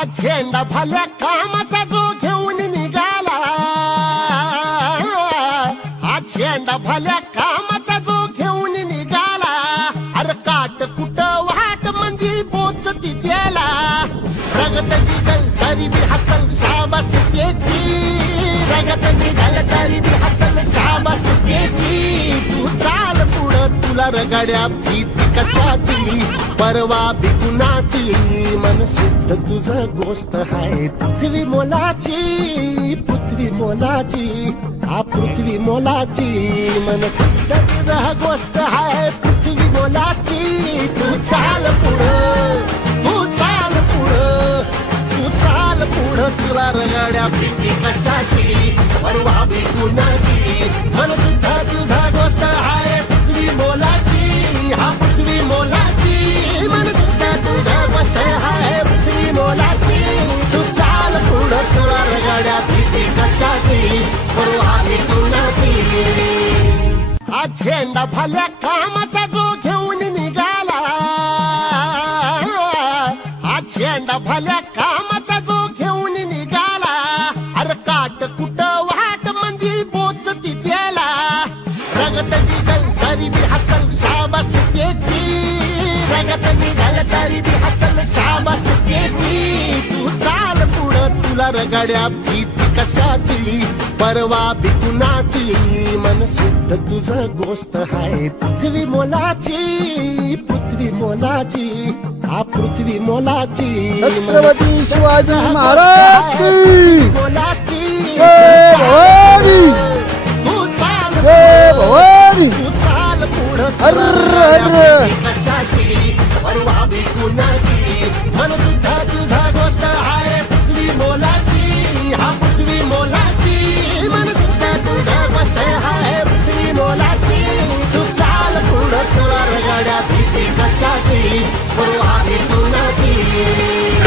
हा झेंडा भल्या कामाचा जो घेऊन निघाला, हा झेंडा भल्या कामाचा जो घेऊन निघाला, अरे काट कुट वाट मंदी पोचती त्याला, रगत निघल तरी बी हसल शाबास त्याची, रगत निघल तरी बी हसल शाबास त्याची, तू चाल पुढं तुला रगड्या भीती कशाची, परवा बी कुणाची, मन शुद्ध तुझं गोष्ट आहे पृथ्वी मोलाची, पृथ्वी मोलाची, हा पृथ्वी मोलाची, मन शुद्ध तुझं गोष्ट आहे पृथ्वी मोलाची, तू चाल पुढं, तू चाल पुढं, तू चाल पुढं तुला रगड्या भीती कशाची, परवा बी कुणाची, मन शुद्ध तुझा गोष्ट आहे पृथ्वी मोलाची, हा पृथ्वी मोलाची, मन शुद्ध तुझा गोष्ट आहे पृथ्वी मोलाची, तू चाल पुढं तुला रगड्या भीती कशाची, परवा बी कुणाची, हा झेंडा भल्या कामाचा जो घेऊन निघाला, हा झेंडा भल्या कामाचा जो घेऊन निघाला, अरे काट कुट वाट मंदी पोचती त्याला, रगत निघल तरी बी हसल शाबास त्याची, रगत निघल तरी बी हसल शाबास त्याची, तू चाल पुढं तुला रगड्या भीती कशाची, परवा बी कुणाची, मन शुद्ध तुझं गोष्ट आहे पृथ्वी मोलाची, पृथ्वी मोलाची, हा पृथ्वी मोलाची, छत्रपती शिवाजी महाराज की मोलाची, जय भवानी, तू चाल, जय भवानी, तू चाल पुढं हर हर कशाची, परवा बी कुणाची, मन शुद्ध तुझा गोष्ट आहे पृथ्वी मोलाची, हा पृथ्वी मोलाची, मन शुद्ध तुझा गोष्ट आहे पृथ्वी मोलाची, तू चाल पुढं तुला रगड्या भीती कशाची, परवा बी कुणाची.